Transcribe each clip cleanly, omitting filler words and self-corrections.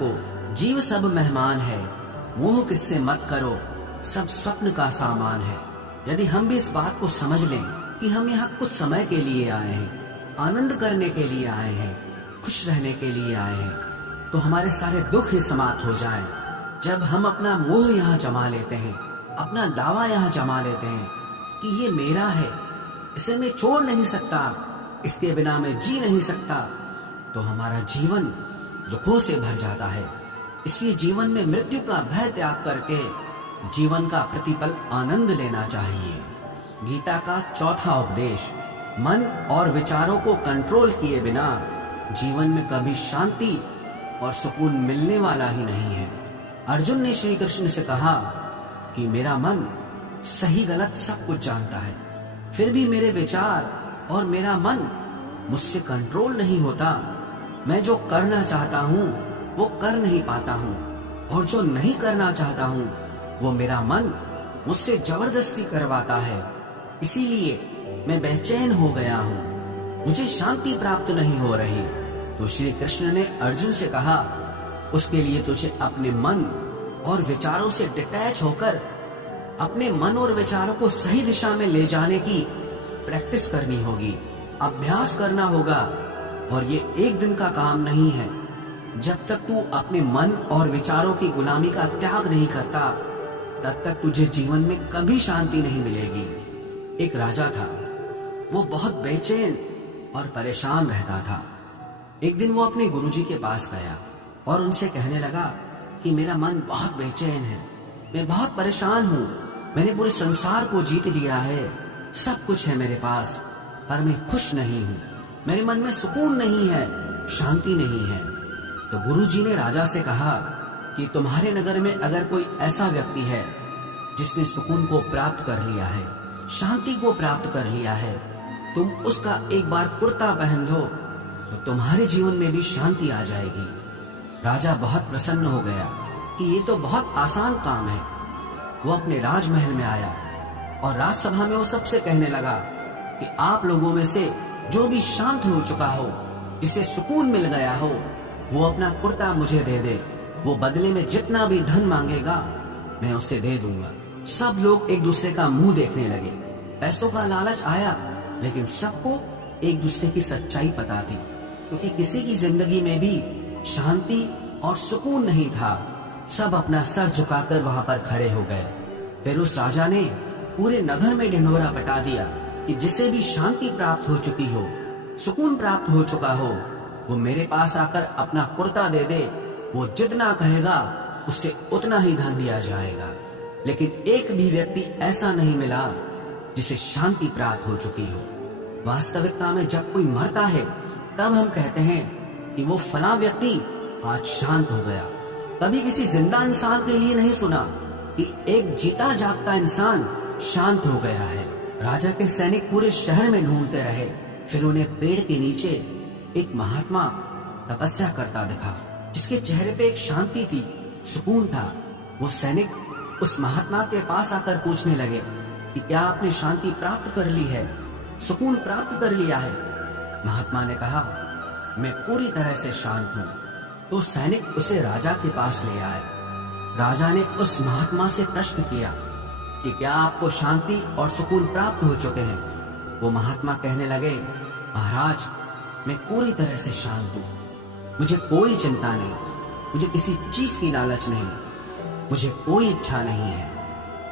को जीव सब मेहमान है, मोह किससे मत करो, सब स्वप्न का सामान है। यदि हम भी इस बात को समझ लें कि हम यहाँ कुछ समय के लिए आए हैं, आनंद करने के लिए आए हैं, खुश रहने के लिए आए हैं, तो हमारे सारे दुख ही समाप्त हो जाएं। जब हम अपना मोह यहाँ जमा लेते हैं, अपना दावा यहाँ जमा लेते हैं कि ये मेरा है, इसे मैं छोड़ नहीं सकता, इसके बिना मैं जी नहीं सकता, तो हमारा जीवन दुखों से भर जाता है। इसलिए जीवन में मृत्यु का भय त्याग करके जीवन का प्रतिपल आनंद लेना चाहिए। गीता का चौथा उपदेश, मन और विचारों को कंट्रोल किए बिना जीवन में कभी शांति और सुकून मिलने वाला ही नहीं है। अर्जुन ने श्री कृष्ण से कहा कि मेरा मन सही गलत सब कुछ जानता है, फिर भी मेरे विचार और मेरा मन मुझसे कंट्रोल नहीं होता। मैं जो करना चाहता हूँ वो कर नहीं पाता हूँ, और जो नहीं करना चाहता हूँ वो मेरा मन मुझसे जबरदस्ती करवाता है। इसीलिए मैं बेचैन हो गया हूँ, मुझे शांति प्राप्त नहीं हो रही। तो श्री कृष्ण ने अर्जुन से कहा, उसके लिए तुझे अपने मन और विचारों से डिटैच होकर अपने मन और विचारों को सही दिशा में ले जाने की प्रैक्टिस करनी होगी, अभ्यास करना होगा। और ये एक दिन का काम नहीं है। जब तक तू अपने मन और विचारों की गुलामी का त्याग नहीं करता, तब तक तुझे जीवन में कभी शांति नहीं मिलेगी। एक राजा था, वो बहुत बेचैन और परेशान रहता था। एक दिन वो अपने गुरुजी के पास गया और उनसे कहने लगा कि मेरा मन बहुत बेचैन है, मैं बहुत परेशान हूँ, मैंने पूरे संसार को जीत लिया है, सब कुछ है मेरे पास, पर मैं खुश नहीं हूँ, मेरे मन में सुकून नहीं है, शांति नहीं है। तो गुरुजी ने राजा से कहा कि तुम्हारे नगर में अगर कोई ऐसा व्यक्ति है जिसने सुकून को प्राप्त कर लिया है, शांति को प्राप्त कर लिया है, तुम उसका एक बार कुर्ता पहन लो तो तुम्हारे जीवन में भी शांति आ जाएगी। राजा बहुत प्रसन्न हो गया कि ये तो बहुत आसान काम है। वो अपने राजमहल में आया और राजसभा में वो सबसे कहने लगा कि आप लोगों में से जो भी शांत हो चुका हो, जिसे सुकून मिल गया हो, वो अपना कुर्ता मुझे दे दे। वो बदले में जितना भी धन मांगेगा मैं उसे दे दूंगा। सब लोग एक दूसरे का मुंह देखने लगे। पैसों का लालच आया, लेकिन सबको एक दूसरे की सच्चाई पता थी, क्योंकि किसी की जिंदगी में भी शांति और सुकून नहीं था। सब अपना सर झुकाकर वहां पर खड़े हो गए। फिर उस राजा ने पूरे नगर में ढिंढोरा पिटा दिया कि जिसे भी शांति प्राप्त हो चुकी हो, सुकून प्राप्त हो चुका हो, वो मेरे पास आकर अपना कुर्ता दे दे। वो जितना कहेगा उससे उतना ही धन दिया जाएगा। लेकिन एक भी व्यक्ति ऐसा नहीं मिला जिसे शांति प्राप्त हो चुकी हो। वास्तविकता में जब कोई मरता है तब हम कहते हैं कि वो फला व्यक्ति आज शांत हो गया। कभी किसी जिंदा इंसान के लिए नहीं सुना कि एक जीता जागता इंसान शांत हो गया है। राजा के सैनिक पूरे शहर में ढूंढते रहे, फिर उन्हें पेड़ के नीचे एक महात्मा तपस्या करता दिखा, जिसके चेहरे पे एक शांति थी, सुकून था। वो सैनिक उस महात्मा के पास आकर पूछने लगे कि क्या आपने शांति प्राप्त कर ली है, सुकून प्राप्त कर लिया है? महात्मा ने कहा, मैं पूरी तरह से शांत हूँ। तो सैनिक उसे राजा के पास ले आए। राजा ने उस महात्मा से प्रश्न किया कि क्या आपको शांति और सुकून प्राप्त हो चुके हैं? वो महात्मा कहने लगे, महाराज, मैं पूरी तरह से शांत हूँ, मुझे कोई चिंता नहीं, मुझे किसी चीज की लालच नहीं, मुझे कोई इच्छा नहीं है।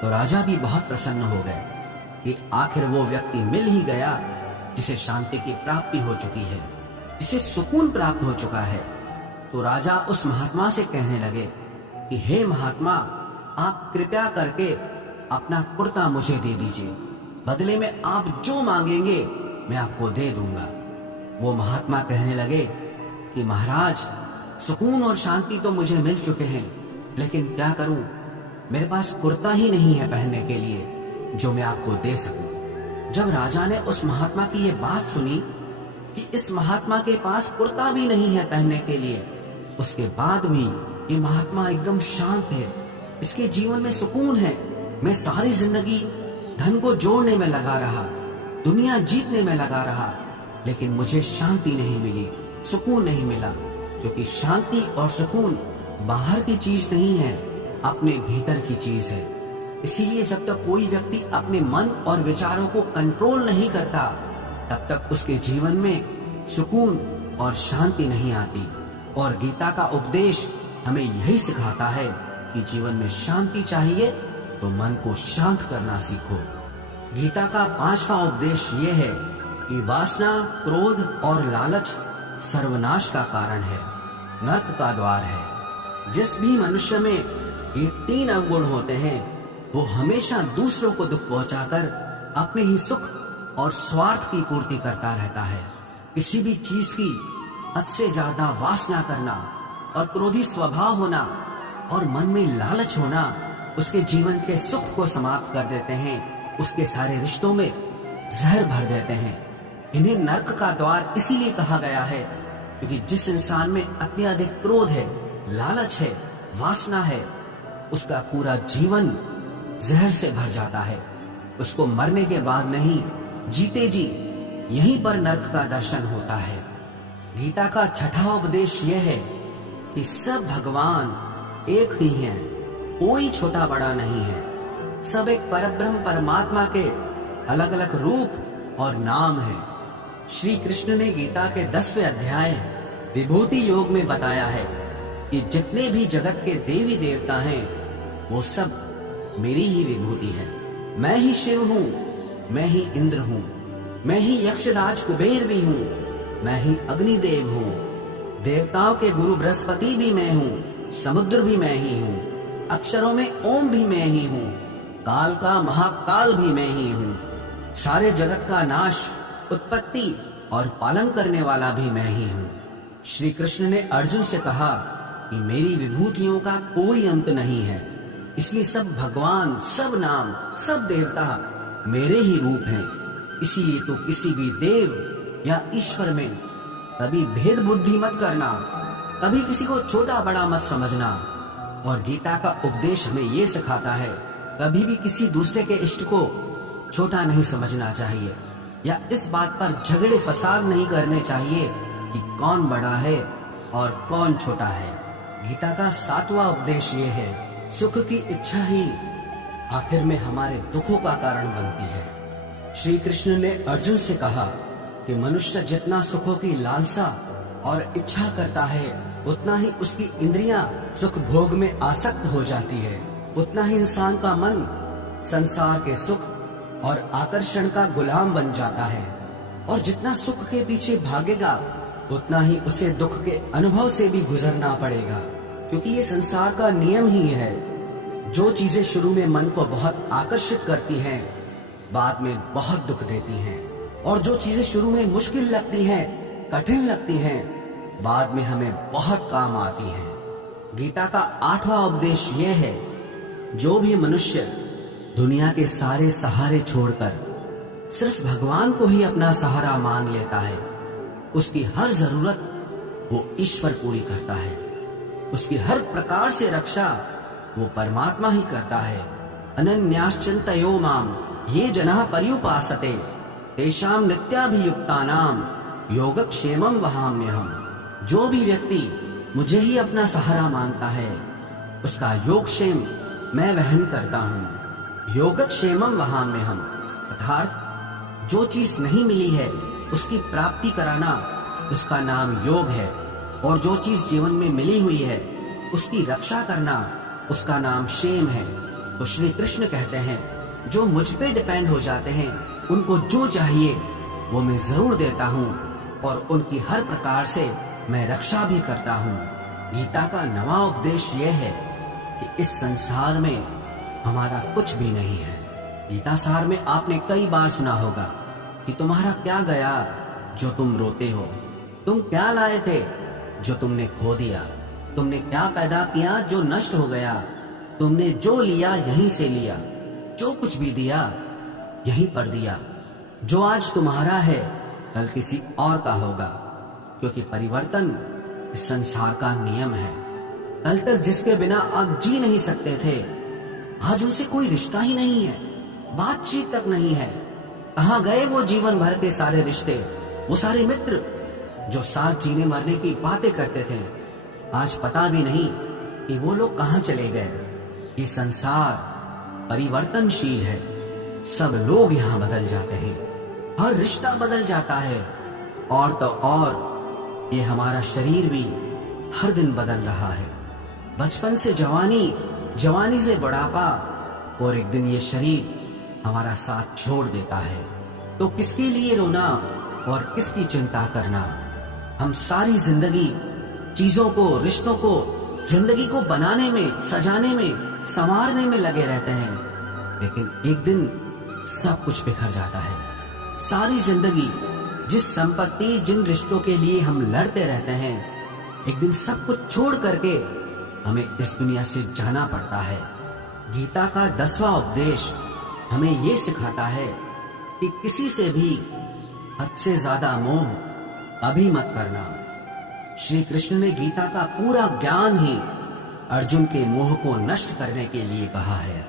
तो राजा भी बहुत प्रसन्न हो गए कि आखिर वो व्यक्ति मिल ही गया जिसे शांति की प्राप्ति हो चुकी है, जिसे सुकून प्राप्त हो चुका है। तो राजा उस महात्मा से कहने लगे कि हे महात्मा, आप कृपया करके अपना कुर्ता मुझे दे दीजिए, बदले में आप जो मांगेंगे मैं आपको दे दूंगा। वो महात्मा कहने लगे कि महाराज, सुकून और शांति तो मुझे मिल चुके हैं, लेकिन क्या करूं, मेरे पास कुर्ता ही नहीं है पहनने के लिए जो मैं आपको दे सकूं। जब राजा ने उस महात्मा की ये बात सुनी कि इस महात्मा के पास कुर्ता भी नहीं है पहनने के लिए, उसके बाद भी ये महात्मा एकदम शांत है, इसके जीवन में सुकून है। मैं सारी जिंदगी धन को जोड़ने में लगा रहा, दुनिया जीतने में लगा रहा, लेकिन मुझे शांति नहीं मिली, सुकून नहीं मिला। क्योंकि शांति और सुकून बाहर की चीज नहीं है, अपने भीतर की चीज है। इसीलिए जब तक कोई व्यक्ति अपने मन और विचारों को कंट्रोल नहीं करता, तब तक उसके जीवन में सुकून और शांति नहीं आती। और गीता का उपदेश हमें यही सिखाता है कि जीवन में शांति चाहिए तो मन को शांत करना सीखो। गीता का 5वां उपदेश ये है कि वासना, क्रोध और लालच सर्वनाश का कारण है, नरक का द्वार है। जिस भी मनुष्य में ये 3 अवगुण होते हैं, वो हमेशा दूसरों को दुख पहुंचाकर अपने ही सुख और स्वार्थ की पूर्ति करता रहता है। किसी भी चीज की हद से ज्यादा वासना करना और क्रोधी स्वभाव होना और मन में लालच होना उसके जीवन के सुख को समाप्त कर देते हैं, उसके सारे रिश्तों में जहर भर देते हैं। इन्हें नरक का द्वार इसीलिए कहा गया है क्योंकि जिस इंसान में अत्यधिक क्रोध है, लालच है, वासना है, उसका पूरा जीवन जहर से भर जाता है। उसको मरने के बाद नहीं, जीते जी यहीं पर नरक का दर्शन होता है। गीता का 6वां उपदेश यह है कि सब भगवान एक ही हैं, कोई छोटा बड़ा नहीं है। सब एक परब्रह्म परमात्मा के अलग अलग रूप और नाम है। श्री कृष्ण ने गीता के 10वें अध्याय विभूति योग में बताया है कि जितने भी जगत के देवी देवता हैं, वो सब मेरी ही विभूति है। मैं ही शिव हूँ, मैं ही इंद्र हूँ, मैं ही यक्षराज कुबेर भी हूँ, मैं ही अग्निदेव हूँ। देवताओं के गुरु बृहस्पति भी मैं हूँ, समुद्र भी मैं ही हूँ, अक्षरों में ओम भी मैं ही हूँ, काल का महाकाल भी मैं ही हूँ। सारे जगत का नाश, उत्पत्ति और पालन करने वाला भी मैं ही हूँ। श्री कृष्ण ने अर्जुन से कहा कि मेरी विभूतियों का कोई अंत नहीं है, इसलिए सब भगवान, सब नाम, सब देवता मेरे ही रूप हैं। इसीलिए तो किसी भी देव या ईश्वर में कभी भेद बुद्धि मत करना, कभी किसी को छोटा बड़ा मत समझना। और गीता का उपदेश हमें ये सिखाता है कभी भी किसी दूसरे के इष्ट को छोटा नहीं समझना चाहिए, या इस बात पर झगड़े फसाद नहीं करने चाहिए कि कौन बड़ा है और कौन छोटा है। गीता का 7वां उपदेश ये है, सुख की इच्छा ही आखिर में हमारे दुखों का कारण बनती है। श्री कृष्ण ने अर्जुन से कहा कि मनुष्य जितना सुखों की लालसा और इच्छा करता है, उतना ही उसकी इंद्रियां सुख भोग में आसक्त हो जाती है, उतना ही इंसान का मन संसार के सुख और आकर्षण का गुलाम बन जाता है। और जितना सुख के पीछे भागेगा, उतना ही उसे दुख के अनुभव से भी गुजरना पड़ेगा, क्योंकि ये संसार का नियम ही है। जो चीजें शुरू में मन को बहुत आकर्षित करती हैं, बाद में बहुत दुख देती हैं, और जो चीजें शुरू में मुश्किल लगती हैं, कठिन लगती हैं, बाद में हमें बहुत काम आती हैं। गीता का 8वां उपदेश यह है, जो भी मनुष्य दुनिया के सारे सहारे छोड़कर सिर्फ भगवान को ही अपना सहारा मान लेता है, उसकी हर जरूरत वो ईश्वर पूरी करता है। उसकी हर प्रकार से रक्षा वो परमात्मा ही करता है। अनन्याश्चिन्तयो माम ये जनाः पर्युपासते तेषां नित्याभियुक्तानां योगक्षेमं वहाम्यहम्। जो भी व्यक्ति मुझे ही अपना सहारा मानता है, उसका योगक्षेम मैं वहन करता हूँ। योगक्षेमं वहाम्यहम् अर्थात जो चीज नहीं मिली है उसकी प्राप्ति कराना उसका नाम योग है, और जो चीज जीवन में मिली हुई है उसकी रक्षा करना उसका नाम क्षेम है। तो श्री कृष्ण कहते हैं, जो मुझ पे डिपेंड हो जाते हैं, उनको जो चाहिए वो मैं जरूर देता हूँ, और उनकी हर प्रकार से मैं रक्षा भी करता हूँ। गीता का 9वां उपदेश यह है कि इस संसार में हमारा कुछ भी नहीं है। गीता सार में आपने कई बार सुना होगा कि तुम्हारा क्या गया जो तुम रोते हो, तुम क्या लाए थे जो तुमने खो दिया, तुमने क्या पैदा किया जो नष्ट हो गया, तुमने जो लिया यहीं से लिया, जो कुछ भी दिया यहीं पर दिया। जो आज तुम्हारा है कल किसी और का होगा, क्योंकि परिवर्तन इस संसार का नियम है। कल तक जिसके बिना आप जी नहीं सकते थे, आज उनसे कोई रिश्ता ही नहीं है, बातचीत तक नहीं है। कहाँ गए वो जीवन भर के सारे रिश्ते, वो सारे मित्र जो साथ जीने मरने की बातें करते थे। आज पता भी नहीं कि वो लोग कहाँ चले गए। ये संसार परिवर्तनशील है, सब लोग यहाँ बदल जाते हैं, हर रिश्ता बदल जाता है, और तो और ये हमारा शरीर भी हर दिन बदल रहा है। बचपन से जवानी, जवानी से बुढ़ापा, और एक दिन ये शरीर हमारा साथ छोड़ देता है। तो किसके लिए रोना और किसकी चिंता करना? हम सारी जिंदगी चीजों को, रिश्तों को, जिंदगी को बनाने में, सजाने में, संवारने में लगे रहते हैं, लेकिन एक दिन सब कुछ बिखर जाता है। सारी जिंदगी जिस संपत्ति, जिन रिश्तों के लिए हम लड़ते रहते हैं, एक दिन सब कुछ छोड़ करके हमें इस दुनिया से जाना पड़ता है। गीता का 10वां उपदेश हमें ये सिखाता है कि किसी से भी हद से ज्यादा मोह कभी मत करना। श्री कृष्ण ने गीता का पूरा ज्ञान ही अर्जुन के मोह को नष्ट करने के लिए कहा है।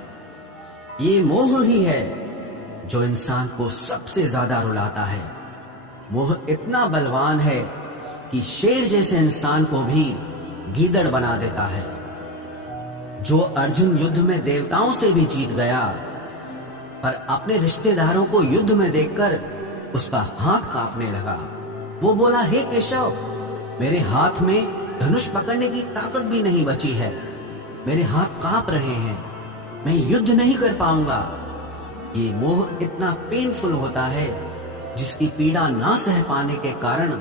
ये मोह ही है जो इंसान को सबसे ज्यादा रुलाता है। मोह इतना बलवान है कि शेर जैसे इंसान को भी गीदड़ बना देता है। जो अर्जुन युद्ध में देवताओं से भी जीत गया, पर अपने रिश्तेदारों को युद्ध में देखकर उसका हाथ कांपने लगा। वो बोला, हे केशव, मेरे हाथ में धनुष पकड़ने की ताकत भी नहीं बची है, मेरे हाथ कांप रहे हैं, मैं युद्ध नहीं कर पाऊंगा। ये मोह इतना पेनफुल होता है जिसकी पीड़ा ना सह पाने के कारण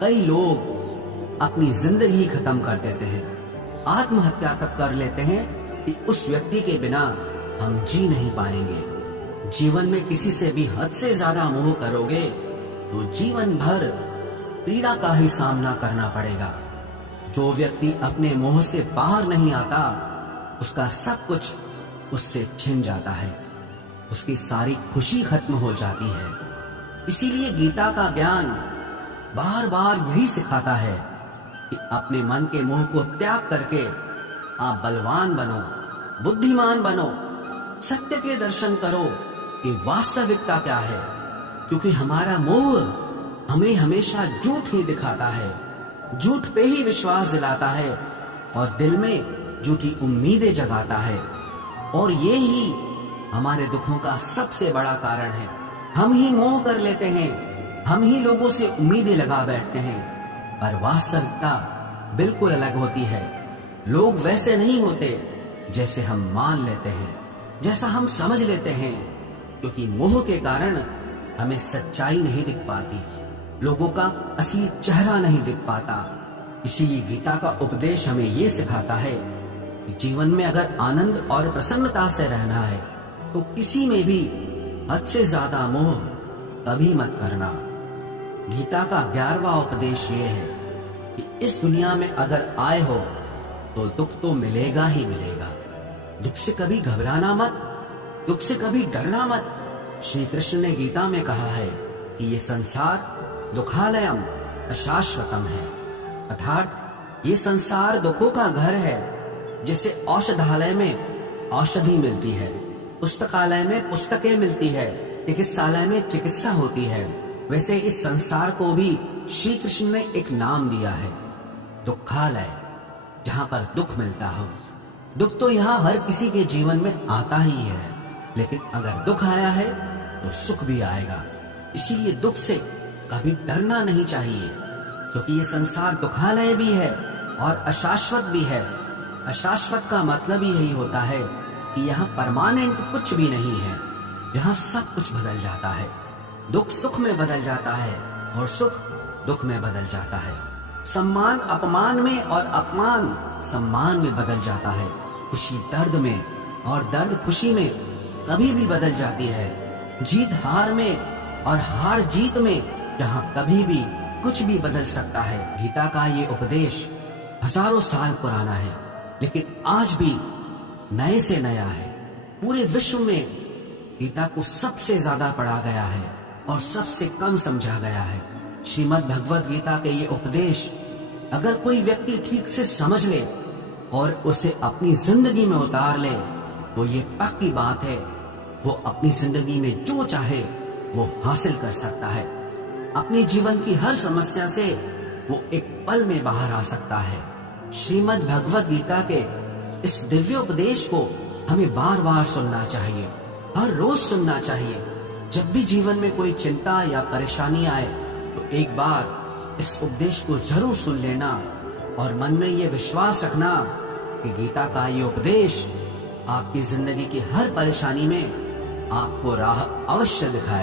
कई लोग अपनी जिंदगी खत्म कर देते हैं, आत्महत्या तक कर लेते हैं कि उस व्यक्ति के बिना हम जी नहीं पाएंगे। जीवन में किसी से भी हद से ज्यादा मोह करोगे तो जीवन भर पीड़ा का ही सामना करना पड़ेगा। जो व्यक्ति अपने मोह से बाहर नहीं आता, उसका सब कुछ उससे छिन जाता है, उसकी सारी खुशी खत्म हो जाती है। इसीलिए गीता का ज्ञान बार बार यही सिखाता है कि अपने मन के मोह को त्याग करके आप बलवान बनो, बुद्धिमान बनो, सत्य के दर्शन करो कि वास्तविकता क्या है। क्योंकि हमारा मोह हमें हमेशा झूठ ही दिखाता है, झूठ पे ही विश्वास दिलाता है और दिल में झूठी उम्मीदें जगाता है। और ये ही हमारे दुखों का सबसे बड़ा कारण है। हम ही मोह कर लेते हैं, हम ही लोगों से उम्मीदें लगा बैठते हैं, पर वास्तविकता बिल्कुल अलग होती है। लोग वैसे नहीं होते जैसे हम मान लेते हैं, जैसा हम समझ लेते हैं, क्योंकि मोह के कारण हमें सच्चाई नहीं दिख पाती, लोगों का असली चेहरा नहीं दिख पाता। इसीलिए गीता का उपदेश हमें ये सिखाता है कि जीवन में अगर आनंद और प्रसन्नता से रहना है तो किसी में भी हद से ज्यादा मोह कभी मत करना। गीता का 11वां उपदेश ये है कि इस दुनिया में अगर आए हो तो दुख तो मिलेगा ही मिलेगा। दुख से कभी घबराना मत, दुख से कभी डरना मत। श्री कृष्ण ने गीता में कहा है कि ये संसार दुखालयम अशाश्वतम है, अर्थात ये संसार दुखों का घर है। जैसे औषधालय में औषधि मिलती है, पुस्तकालय में पुस्तकें मिलती है, चिकित्सालय में चिकित्सा होती है, वैसे इस संसार को भी श्री कृष्ण ने एक नाम दिया है, दुखालय, जहाँ पर दुख मिलता हो। दुख तो यहाँ हर किसी के जीवन में आता ही है, लेकिन अगर दुख आया है तो सुख भी आएगा। इसीलिए दुख से कभी डरना नहीं चाहिए, क्योंकि ये संसार दुखालय भी है और अशाश्वत भी है। अशाश्वत का मतलब ही यही होता है कि यहाँ परमानेंट कुछ भी नहीं है, यहाँ सब कुछ बदल जाता है। दुख सुख में बदल जाता है और सुख दुख में बदल जाता है। सम्मान अपमान में और अपमान सम्मान में बदल जाता है। खुशी दर्द में और दर्द खुशी में कभी भी बदल जाती है। जीत हार में और हार जीत में जहाँ कभी भी कुछ भी बदल सकता है। गीता का ये उपदेश हजारों साल पुराना है, लेकिन आज भी नए से नया है। पूरे विश्व में गीता को सबसे ज्यादा पढ़ा गया है और सबसे कम समझा गया है। श्रीमद् भगवद गीता के ये उपदेश अगर कोई व्यक्ति ठीक से समझ ले और उसे अपनी जिंदगी में उतार ले तो ये पक्की बात है, वो अपनी जिंदगी में जो चाहे वो हासिल कर सकता है। अपने जीवन की हर समस्या से वो एक पल में बाहर आ सकता है। श्रीमद् भगवत गीता के इस दिव्य उपदेश को हमें बार बार सुनना चाहिए, हर रोज सुनना चाहिए। जब भी जीवन में कोई चिंता या परेशानी आए तो एक बार इस उपदेश को जरूर सुन लेना और मन में ये विश्वास रखना कि गीता का ये उपदेश आपकी जिंदगी की हर परेशानी में आपको राह अवश्य दिखाए।